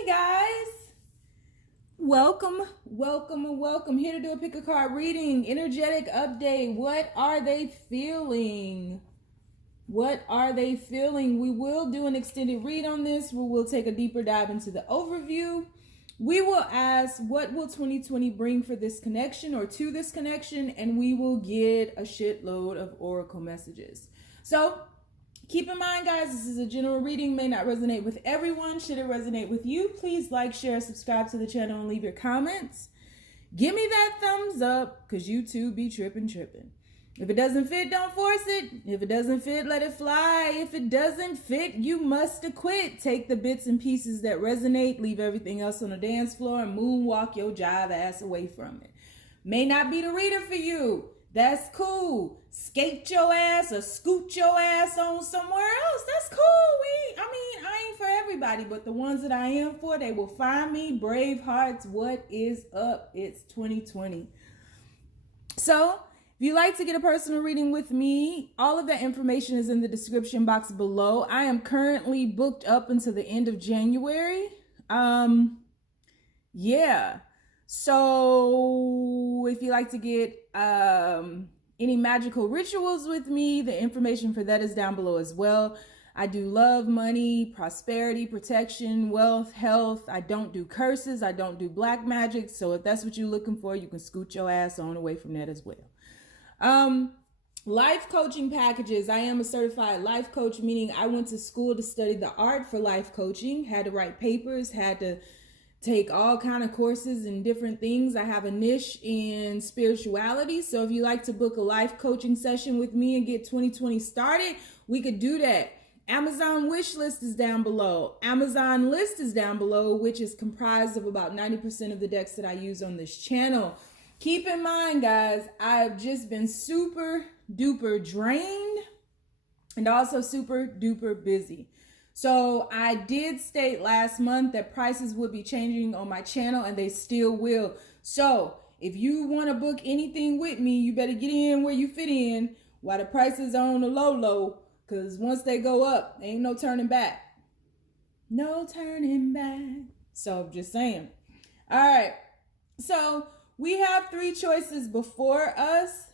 Hey guys, welcome. Here to do a pick a card reading, energetic update. What are they feeling? We will do an extended read on this where we'll take a deeper dive into the overview. We will ask, what will 2020 bring for this connection or to this connection? And we will get a shitload of oracle messages. So keep in mind, guys, this is a general reading, may not resonate with everyone. Should it resonate with you, please like, share, subscribe to the channel, and leave your comments. Give me that thumbs up, because you too be tripping. If it doesn't fit, don't force it. If it doesn't fit, let it fly. If it doesn't fit, you must quit. Take the bits and pieces that resonate, leave everything else on the dance floor, and moonwalk your jive ass away from it. May not be the reader for you. That's cool. Skate your ass or scoot your ass on somewhere else. That's cool. I ain't for everybody, but the ones that I am for, they will find me. Bravehearts, what is up? It's 2020. So, if you'd like to get a personal reading with me, all of that information is in the description box below. I am currently booked up until the end of January. So if you like to get any magical rituals with me, the information for that is down below as well. I do love, money, prosperity, protection, wealth, health. I don't do curses. I don't do black magic. So if that's what you're looking for, you can scoot your ass on away from that as well. Life coaching packages. I am a certified life coach, meaning I went to school to study the art for life coaching, had to write papers, had to take all kind of courses and different things. I have a niche in spirituality. So if you like to book a life coaching session with me and get 2020 started, we could do that. Amazon wish list is down below. Amazon list is down below, which is comprised of about 90% of the decks that I use on this channel. Keep in mind, guys, I've just been super duper drained and also super duper busy. So I did state last month that prices would be changing on my channel, and they still will. So if you want to book anything with me, you better get in where you fit in while the prices are on the low, because once they go up, ain't no turning back. No turning back. So just saying. All right. So we have three choices before us.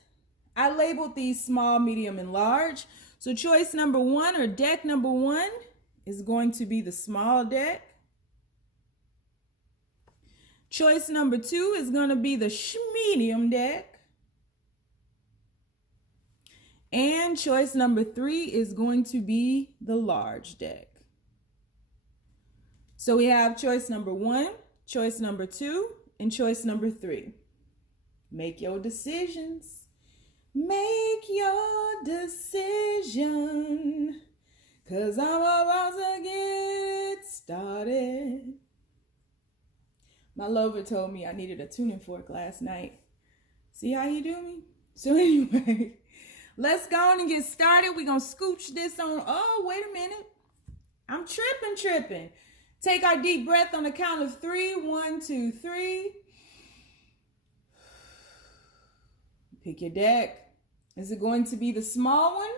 I labeled these small, medium, and large. So choice number one, or deck number one, is going to be the small deck. Choice number two is going to be the medium deck. And choice number three is going to be the large deck. So we have choice number one, choice number two, and choice number three. Make your decisions. Make your decision. 'Cause I'm about to get started. My lover told me I needed a tuning fork last night. See how he do me? So anyway, let's go on and get started. We're going to scooch this on. Oh, wait a minute. I'm tripping. Take our deep breath on the count of 3. 1, 2, 3. Pick your deck. Is it going to be the small one,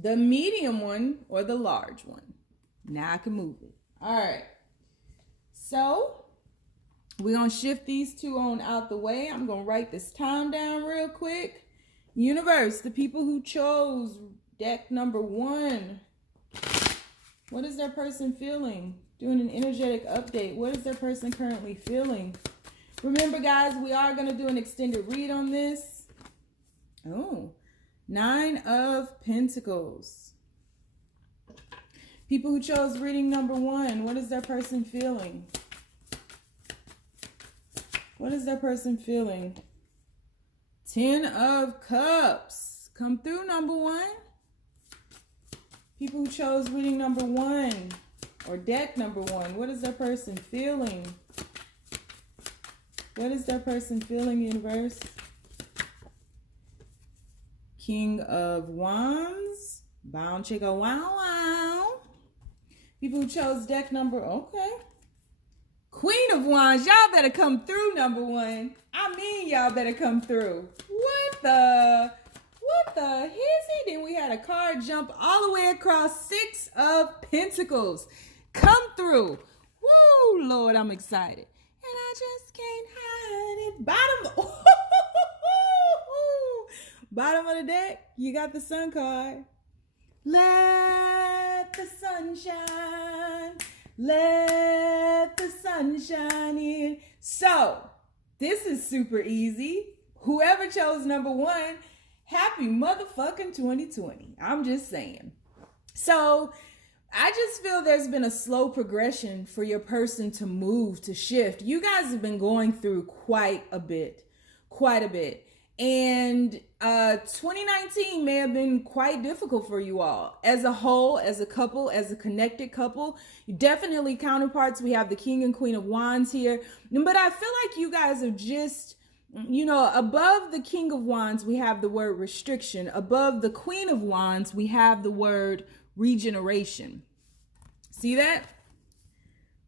the medium one, or the large one? Now I can move it. All right. So we're going to shift these two on out the way. I'm going to write this time down real quick. Universe, the people who chose deck number one, what is their person feeling? Doing an energetic update. What is their person currently feeling? Remember, guys, we are going to do an extended read on this. Oh, 9 of Pentacles. People who chose reading number one, what is their person feeling? What is their person feeling? 10 of Cups. Come through, number one. People who chose reading number one or deck number one, what is their person feeling? What is their person feeling, universe? King of Wands. Bound chicka wow wow. People who chose deck number, okay. Queen of Wands, y'all better come through, number one. I mean, y'all better come through. What the hizzy? Then we had a card jump all the way across. 6 of Pentacles. Come through. Woo, Lord, I'm excited. And I just can't hide it. Bottom of the deck, you got the sun card. Let the sun shine. Let the sun shine in. So, this is super easy. Whoever chose number 1, happy motherfucking 2020. I'm just saying. So, I just feel there's been a slow progression for your person to move, to shift. You guys have been going through quite a bit. And 2019 may have been quite difficult for you all. As a whole, as a couple, as a connected couple, definitely counterparts. We have the King and Queen of Wands here. But I feel like you guys are just, above the King of Wands, we have the word restriction. Above the Queen of Wands, we have the word regeneration. See that?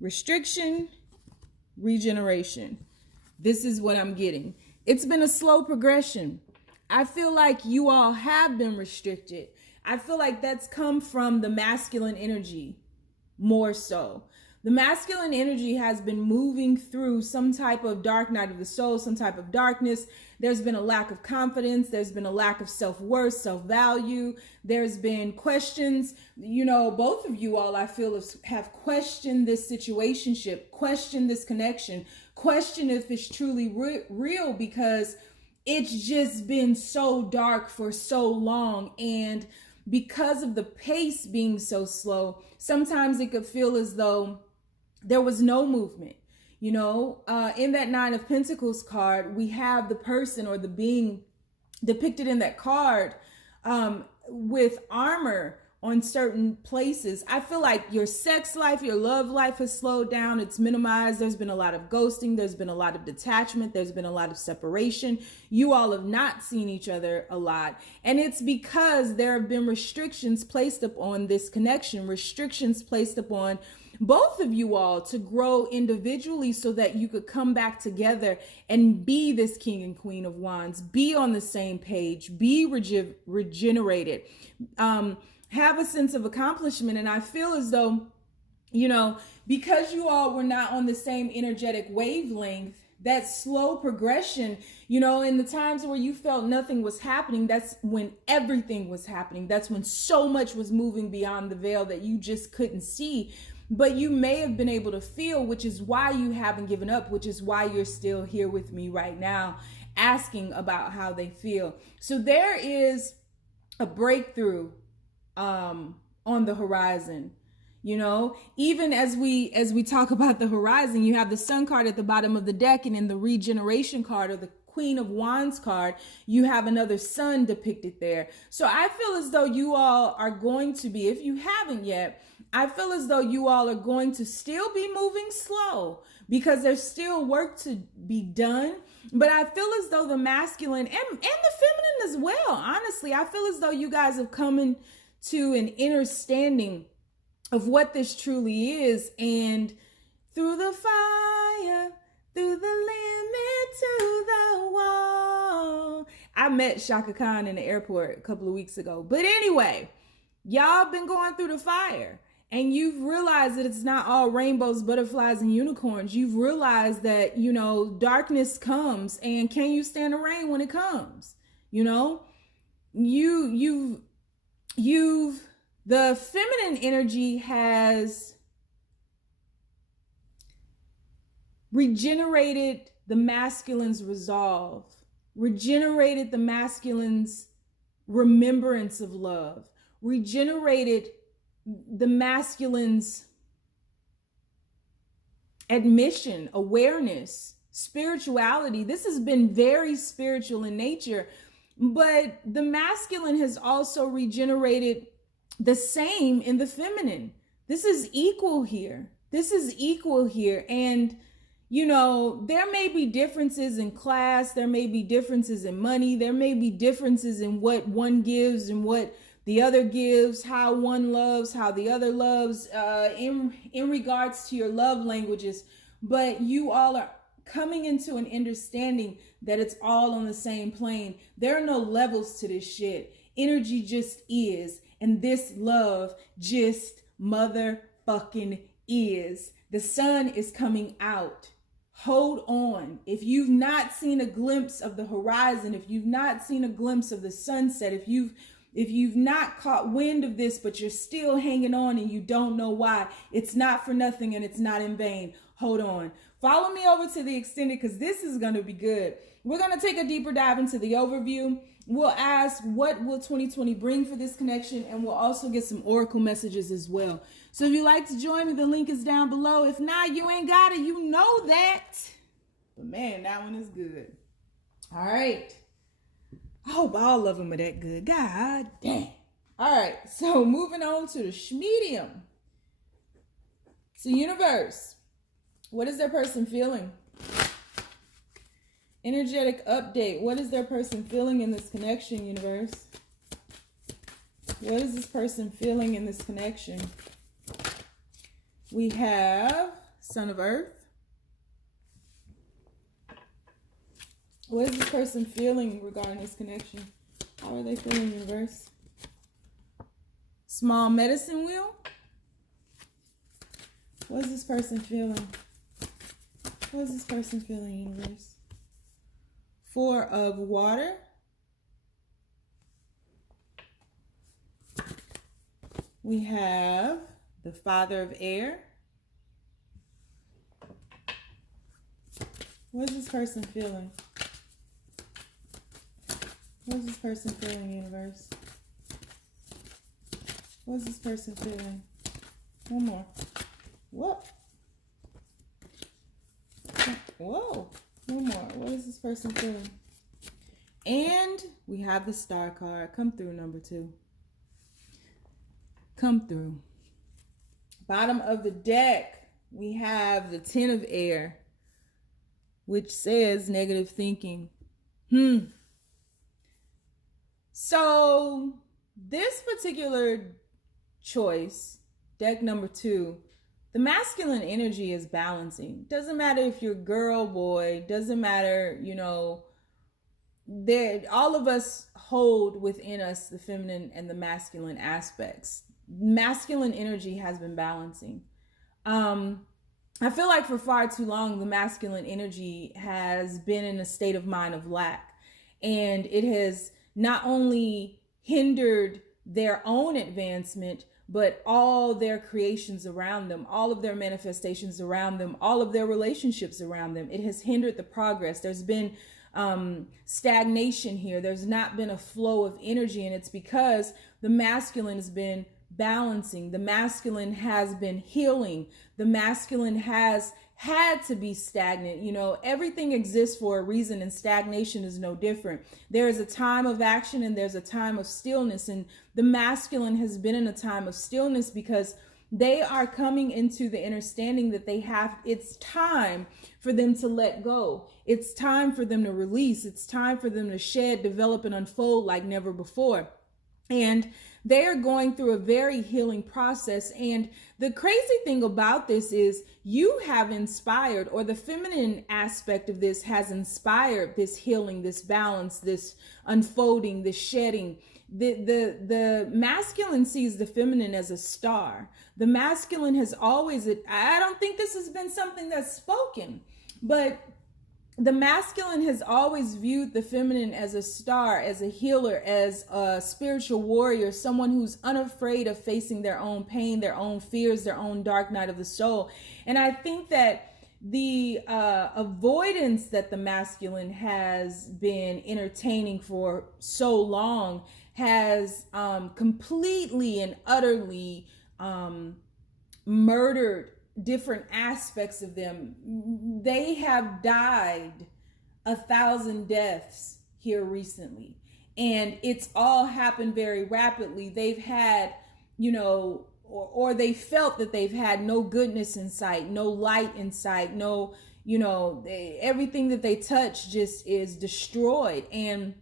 Restriction, regeneration. This is what I'm getting. It's been a slow progression. I feel like you all have been restricted. I feel like that's come from the masculine energy more so. The masculine energy has been moving through some type of dark night of the soul, some type of darkness. There's been a lack of confidence. There's been a lack of self-worth, self-value. There's been questions. Both of you all, I feel, have questioned this situationship, questioned this connection, questioned if it's truly real, because it's just been so dark for so long. And because of the pace being so slow, sometimes it could feel as though there was no movement. In that 9 of Pentacles card, we have the person or the being depicted in that card with armor on certain places. I feel like your sex life, your love life has slowed down. It's minimized. There's been a lot of ghosting. There's been a lot of detachment. There's been a lot of separation. You all have not seen each other a lot. And it's because there have been restrictions placed upon this connection, restrictions placed upon both of you all to grow individually so that you could come back together and be this King and Queen of Wands, be on the same page, be regenerated, have a sense of accomplishment. And I feel as though, because you all were not on the same energetic wavelength, that slow progression, in the times where you felt nothing was happening, that's when everything was happening. That's when so much was moving beyond the veil that you just couldn't see. But you may have been able to feel, which is why you haven't given up, which is why you're still here with me right now, asking about how they feel. So there is a breakthrough on the horizon. Even as we talk about the horizon, you have the Sun card at the bottom of the deck, and in the regeneration card, or the Queen of Wands card, you have another sun depicted there. So I feel as though you all are going to be, if you haven't yet, I feel as though you all are going to still be moving slow because there's still work to be done. But I feel as though the masculine and the feminine as well, honestly, I feel as though you guys have come into an understanding of what this truly is. And through the fire, through the limit to the wall. I met Shaka Khan in the airport a couple of weeks ago. But anyway, y'all been going through the fire. And you've realized that it's not all rainbows, butterflies, and unicorns. You've realized that, darkness comes, and can you stand the rain when it comes? The feminine energy has regenerated the masculine's resolve, regenerated the masculine's remembrance of love, regenerated the masculine's admission, awareness, spirituality. This has been very spiritual in nature, but the masculine has also regenerated the same in the feminine. This is equal here. And, there may be differences in class. There may be differences in money. There may be differences in what one gives and what the other gives, how one loves, how the other loves, in regards to your love languages. But you all are coming into an understanding that it's all on the same plane. There are no levels to this shit. Energy just is. And this love just motherfucking is. The sun is coming out. Hold on. If you've not seen a glimpse of the horizon, if you've not seen a glimpse of the sunset, if you've not caught wind of this, but you're still hanging on and you don't know why, it's not for nothing and it's not in vain. Hold on. Follow me over to the extended because this is going to be good. We're going to take a deeper dive into the overview. We'll ask, what will 2020 bring for this connection? And we'll also get some oracle messages as well. So if you'd like to join me, the link is down below. If not, you ain't got it. You know that. But man, that one is good. All right. I hope all of them are that good. God damn. All right. So moving on to the schmedium. So universe, what is their person feeling? Energetic update. What is their person feeling in this connection, universe? What is this person feeling in this connection? We have Son of Earth. What is this person feeling regarding this connection? How are they feeling, universe? Small medicine wheel. What is this person feeling? What is this person feeling, universe? Four of water. We have the Father of air. What is this person feeling? What is this person feeling, universe? What is this person feeling? One more. What? Whoa. One more. What is this person feeling? And we have the Star card. Come through, number 2. Come through. Bottom of the deck, we have the Ten of Air, which says negative thinking. So this particular choice, deck number 2, the masculine energy is balancing. Doesn't matter if you're girl, boy, doesn't matter, you know, all of us hold within us the feminine and the masculine aspects. Masculine energy has been balancing. I feel like for far too long, the masculine energy has been in a state of mind of lack. And it has not only hindered their own advancement, but all their creations around them, all of their manifestations around them, all of their relationships around them. It has hindered the progress. There's been stagnation here. There's not been a flow of energy, and it's because the masculine has been balancing. The masculine has been healing. The masculine has had to be stagnant. You know, everything exists for a reason, and stagnation is no different. There is a time of action and there's a time of stillness, and the masculine has been in a time of stillness because they are coming into the understanding that it's time for them to let go. It's time for them to release. It's time for them to shed, develop, and unfold like never before. And they are going through a very healing process. And the crazy thing about this is you have inspired, or the feminine aspect of this has inspired this healing, this balance, this unfolding, this shedding. The masculine sees the feminine as a star. The masculine has always, I don't think this has been something that's spoken, but the masculine has always viewed the feminine as a star, as a healer, as a spiritual warrior, someone who's unafraid of facing their own pain, their own fears, their own dark night of the soul. And I think that the avoidance that the masculine has been entertaining for so long has completely and utterly murdered different aspects of them. They have died 1,000 deaths here recently, and it's all happened very rapidly. They've had, you know, or they felt that they've had no goodness in sight, no light in sight, no, you know, everything that they touch just is destroyed. And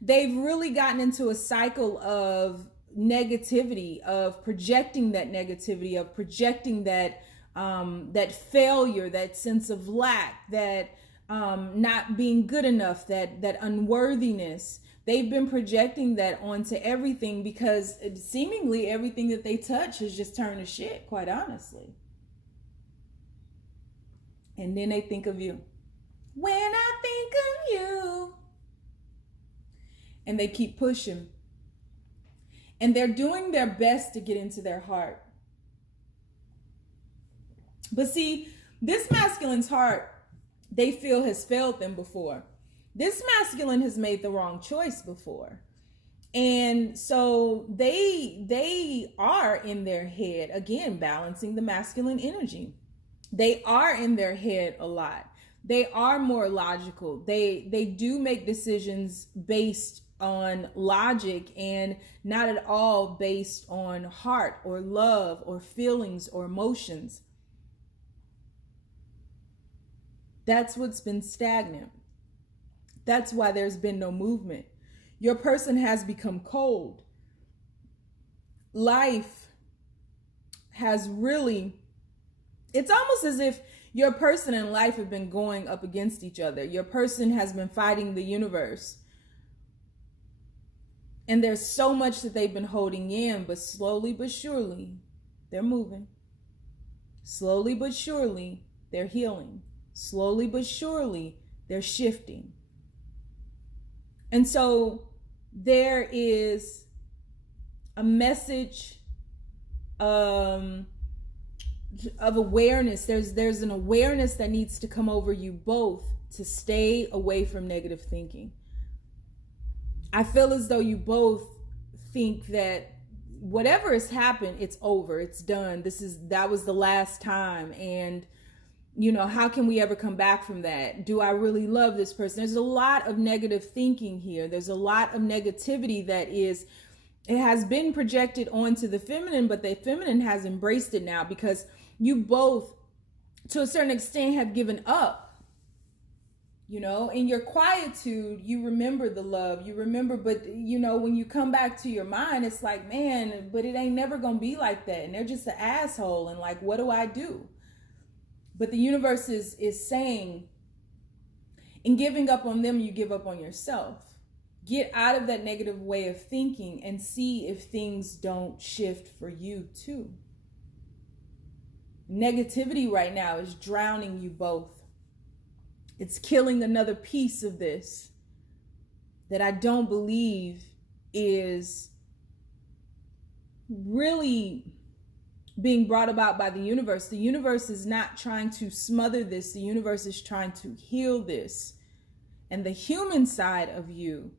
they've really gotten into a cycle of negativity, of projecting that negativity, of projecting that that failure, that sense of lack, that not being good enough, that unworthiness. They've been projecting that onto everything because seemingly everything that they touch has just turned to shit, quite honestly. And then they think of you. When I think of you. And they keep pushing. And they're doing their best to get into their heart. But see, this masculine's heart, they feel has failed them before. This masculine has made the wrong choice before. And so they are in their head, again, balancing the masculine energy. They are in their head a lot. They are more logical. They do make decisions based on logic and not at all based on heart or love or feelings or emotions. That's what's been stagnant. That's why there's been no movement. Your person has become cold. Life has really, it's almost as if your person and life have been going up against each other. Your person has been fighting the universe. And there's so much that they've been holding in, but slowly but surely, they're moving. Slowly but surely, they're healing. Slowly but surely, they're shifting. And so there is a message of awareness. There's an awareness that needs to come over you both to stay away from negative thinking. I feel as though you both think that whatever has happened, it's over, it's done. That was the last time. And you know, how can we ever come back from that? Do I really love this person? There's a lot of negative thinking here. There's a lot of negativity it has been projected onto the feminine, but the feminine has embraced it now because you both, to a certain extent, have given up. You know, in your quietude, you remember the love, you remember, but you know, when you come back to your mind, it's like, man, but it ain't never gonna be like that. And they're just an asshole. And like, what do I do? But the universe is saying, in giving up on them, you give up on yourself. Get out of that negative way of thinking and see if things don't shift for you too. Negativity right now is drowning you both. It's killing another piece of this that I don't believe is really being brought about by the universe. The universe is not trying to smother this. The universe is trying to heal this. And the human side of you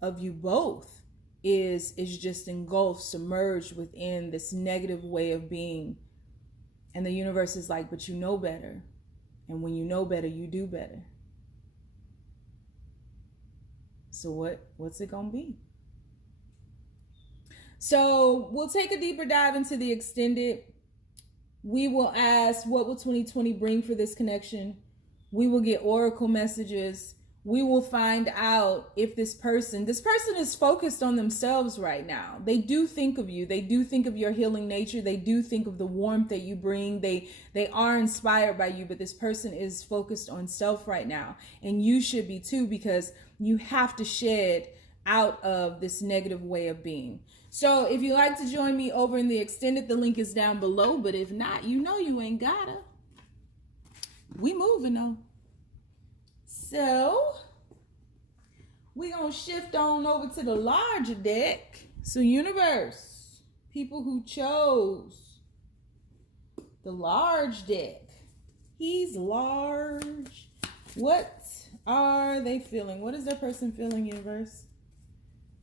both is just engulfed, submerged within this negative way of being. And the universe is like, but you know better. And when you know better, you do better. So what's it gonna be? So we'll take a deeper dive into the extended. We will ask, what will 2020 bring for this connection? We will get oracle messages. We will find out if this person is focused on themselves right now. They do think of you. They do think of your healing nature. They do think of the warmth that you bring. They are inspired by you, but this person is focused on self right now. And you should be too, because you have to shed out of this negative way of being. So if you'd like to join me over in the extended, the link is down below. But if not, you know you ain't gotta. We moving though. So we're going to shift on over to the larger deck. So universe, people who chose the large deck. He's large. What are they feeling? What is their person feeling, universe?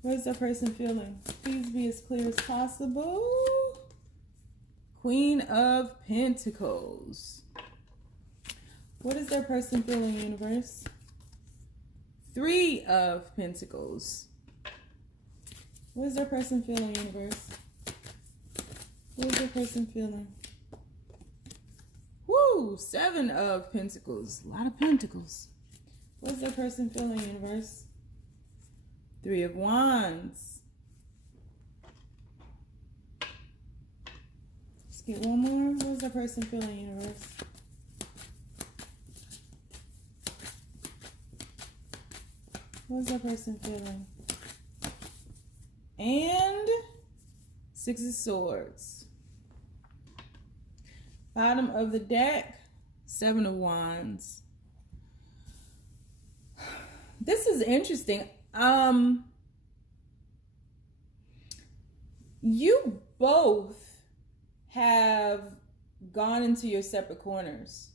What is their person feeling? Please be as clear as possible. Queen of Pentacles. What is their person feeling, universe? Three of Pentacles. What is their person feeling, universe? What is their person feeling? Woo! Seven of Pentacles. A lot of pentacles. What is their person feeling, universe? Three of Wands. Let's get one more. What is their person feeling, universe? What's that person feeling? And Six of Swords. Bottom of the deck, Seven of Wands. This is interesting. You both have gone into your separate corners.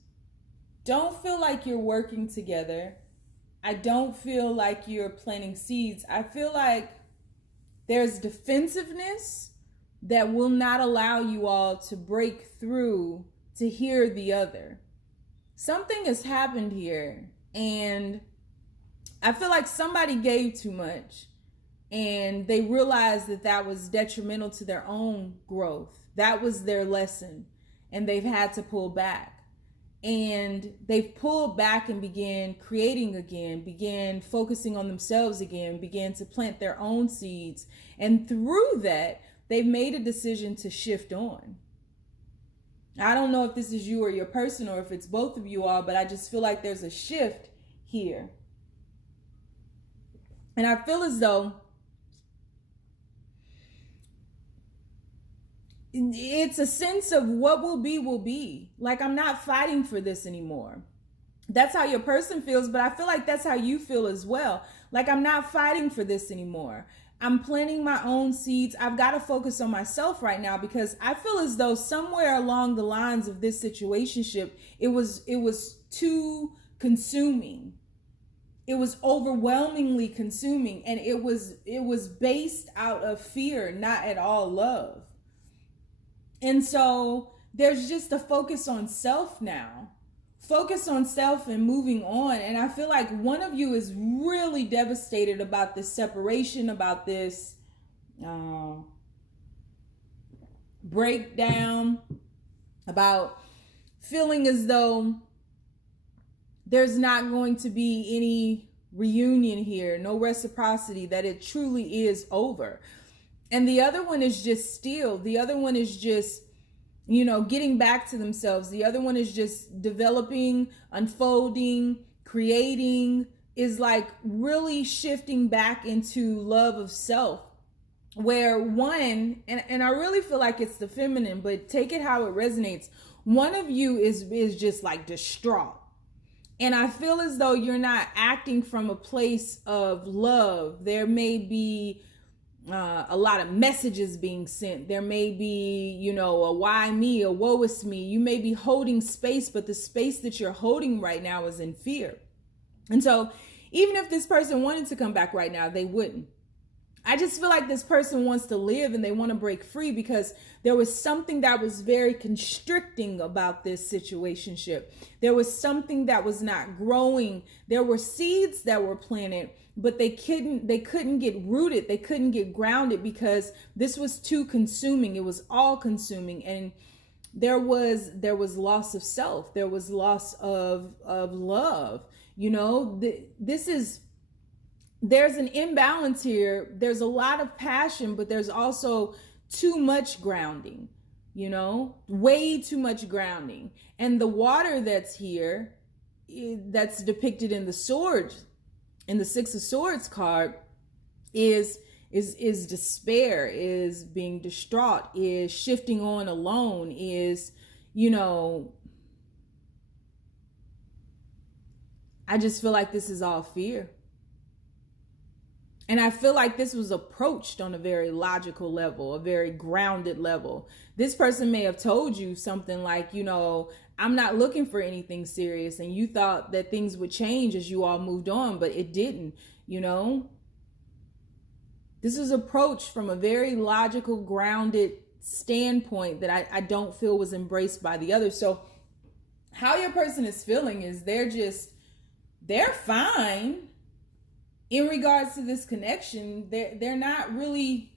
Don't feel like you're working together. I don't feel like you're planting seeds. I feel like there's defensiveness that will not allow you all to break through to hear the other. Something has happened here, and I feel like somebody gave too much, and they realized that that was detrimental to their own growth. That was their lesson, and they've had to pull back. And they've pulled back and began creating again, began focusing on themselves again, began to plant their own seeds. And through that, they've made a decision to shift on. I don't know if this is you or your person, or if it's both of you all, but I just feel like there's a shift here. And I feel as though it's a sense of what will be, will be. Like, I'm not fighting for this anymore. That's how your person feels, but I feel like that's how you feel as well. Like, I'm not fighting for this anymore. I'm planting my own seeds. I've got to focus on myself right now, because I feel as though somewhere along the lines of this situationship, it was too consuming. It was overwhelmingly consuming, and it was based out of fear, not at all love. And so there's just a focus on self now. Focus on self and moving on. And I feel like one of you is really devastated about this separation, about this breakdown, about feeling as though there's not going to be any reunion here, no reciprocity, that it truly is over. And the other one is just still. The other one is just, getting back to themselves. The other one is just developing, unfolding, creating, is like really shifting back into love of self. Where one, and I really feel like it's the feminine, but take it how it resonates. One of you is just like distraught. And I feel as though you're not acting from a place of love. There may be a lot of messages being sent. There may be, a why me, a woe is me. You may be holding space, but the space that you're holding right now is in fear. And so even if this person wanted to come back right now, they wouldn't. I just feel like this person wants to live and they want to break free, because there was something that was very constricting about this situationship. There was something that was not growing. There were seeds that were planted, but they couldn't get rooted. They couldn't get grounded, because this was too consuming. It was all consuming. And there was loss of self. There was loss of love. There's an imbalance here. There's a lot of passion, but there's also too much grounding, way too much grounding. And the water that's here, that's depicted in the swords, in the Six of Swords card, is despair, is being distraught, is shifting on alone, is, I just feel like this is all fear. And I feel like this was approached on a very logical level, a very grounded level. This person may have told you something like, I'm not looking for anything serious. And you thought that things would change as you all moved on, but it didn't, This was approached from a very logical, grounded standpoint that I don't feel was embraced by the other. So how your person is feeling is they're fine. In regards to this connection, they're not really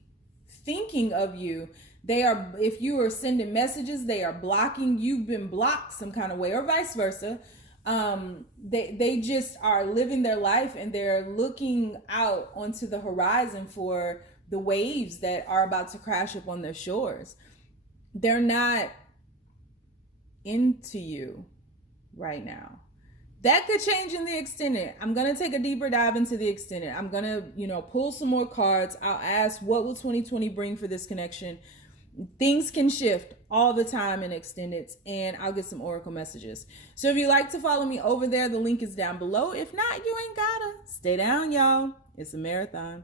thinking of you. They are, if you are sending messages, they are blocking. You've been blocked some kind of way, or vice versa. They just are living their life, and they're looking out onto the horizon for the waves that are about to crash up on their shores. They're not into you right now. That could change in the extended. I'm going to take a deeper dive into the extended. I'm going to, pull some more cards. I'll ask, what will 2020 bring for this connection? things can shift all the time in extendeds, and I'll get some oracle messages. So if you like to follow me over there, the link is down below. If not, you ain't gotta. Stay down, y'all. It's a marathon.